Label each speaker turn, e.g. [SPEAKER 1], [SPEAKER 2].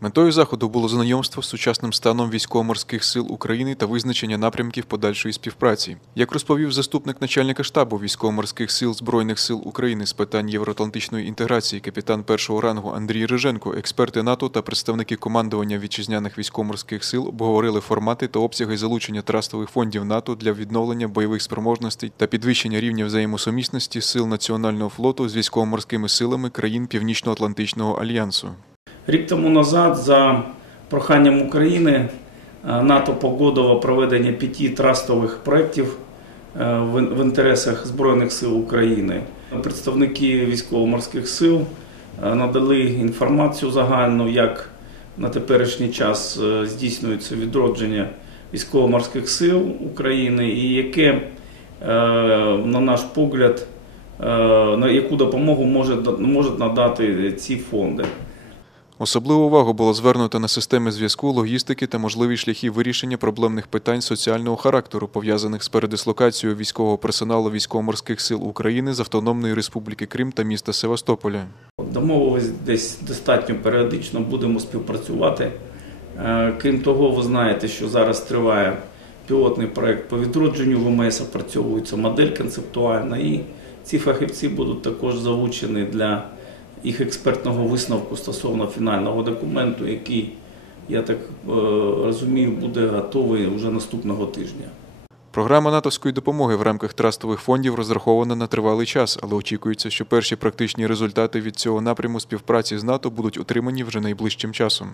[SPEAKER 1] Метою заходу було знайомство з сучасним станом військово-морських сил України та визначення напрямків подальшої співпраці. Як розповів заступник начальника штабу військово-морських сил Збройних сил України з питань євроатлантичної інтеграції, капітан першого рангу Андрій Риженко, експерти НАТО та представники командування вітчизняних військово-морських сил обговорили формати та обсяги залучення трастових фондів НАТО для відновлення бойових спроможностей та підвищення рівня взаємосумісності сил національного флоту з військово-морськими силами країн Північно-Атлантичного альянсу.
[SPEAKER 2] Рік тому назад, за проханням України, е, НАТО погодило проведення п'яти трастових проєктів е, в інтересах Збройних сил України. Представники військово-морських сил е, надали інформацію загальну, як на теперішній час здійснюється відродження військово-морських сил України і яке, на наш погляд, на яку допомогу можуть надати ці фонди.
[SPEAKER 1] Особливу увагу було звернуто на системи зв'язку, логістики та можливі шляхи вирішення проблемних питань соціального характеру, пов'язаних з передислокацією військового персоналу військово-морських сил України з Автономної Республіки Крим та міста Севастополя.
[SPEAKER 2] Домовились десь достатньо періодично, будемо співпрацювати. Е, Крім того, ви знаєте, що зараз триває пілотний проект по відродженню ВМС, опрацьовується модель концептуальна, і ці фахівці будуть також залучені для їх експертного висновку стосовно фінального документу, який, я так е, розумію, буде готовий вже наступного тижня.
[SPEAKER 1] Програма натовської допомоги в рамках трастових фондів розрахована на тривалий час, але очікується, що перші практичні результати від цього напряму співпраці з НАТО будуть отримані вже найближчим часом.